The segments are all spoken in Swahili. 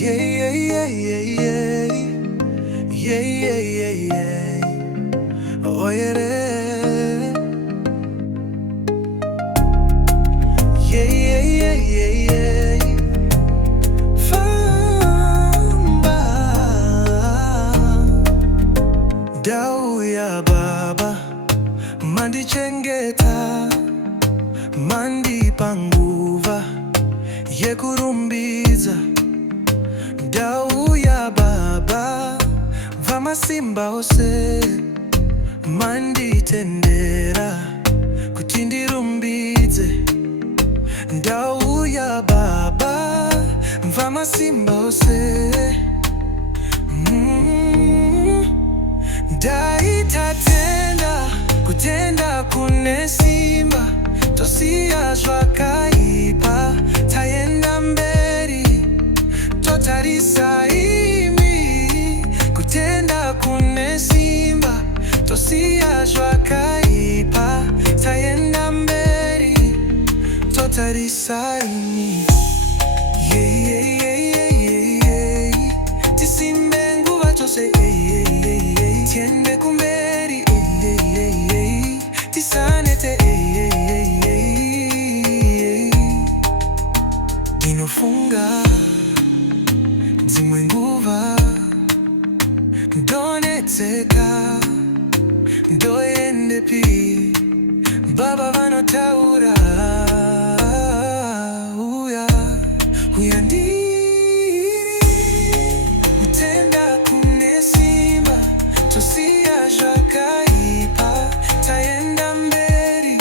Yeah, yeah, yeah, yeah, yeah. Yeah, yeah, yeah, yeah. Oh, yeah, yeah. Yeah, yeah, yeah, yeah, yeah. Famba. Dau ya baba mandi chengeta mandi panguva yekurumbiza. Dau ya baba vamasimba ose mandi tendera kuti ndirumbidze. Ndau ya baba vamasimba ose ndaitatenda kutenda kune simba tosiya zvakaipa taenda mberi totarisa imi kutenda kune simba tosiya zvakaipa taenda mberi totarisa imi. Yeah, yeah, yeah, yeah, yeah, yeah. Tisimbe nguva chose, yeah, yeah, yeah, yeah. Tiende kumberi, yeah, yeah, yeah, yeah. Tisanete, yeah, yeah, yeah, yeah. Inofunga dzimwe nguva ndonetseka ndoende pi baba vanotaura uya ndiri kutenda kune simba tosiya zvakaipa taenda mberi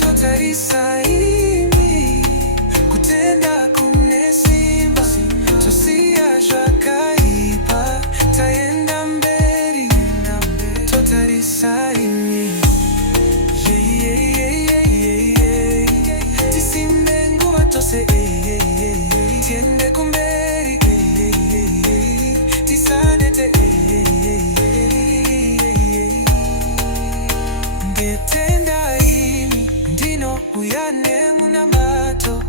totarisa imi kutenda kune simba tosiya zvakaipa taenda mberi totarisa imi. Tisimbe nguva tose tiende kumberi tisanete ndetenda imi ndino uyane munamato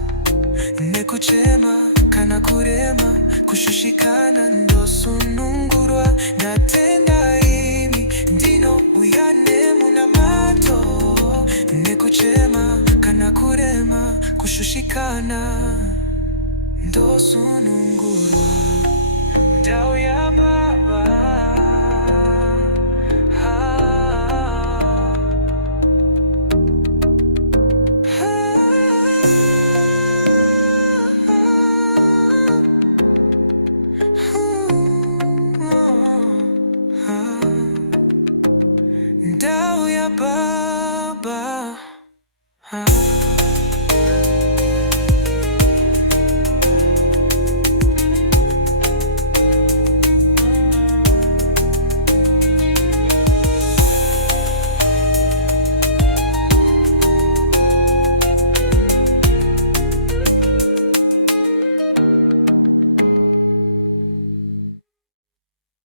nekuchema kana kurema kushushikana ndosunungurwa. Ndatenda imi ndino uyane munamato nekuchema kana kurema kushushikana ndosunungurwa. Ndau ya baba ndau ya baba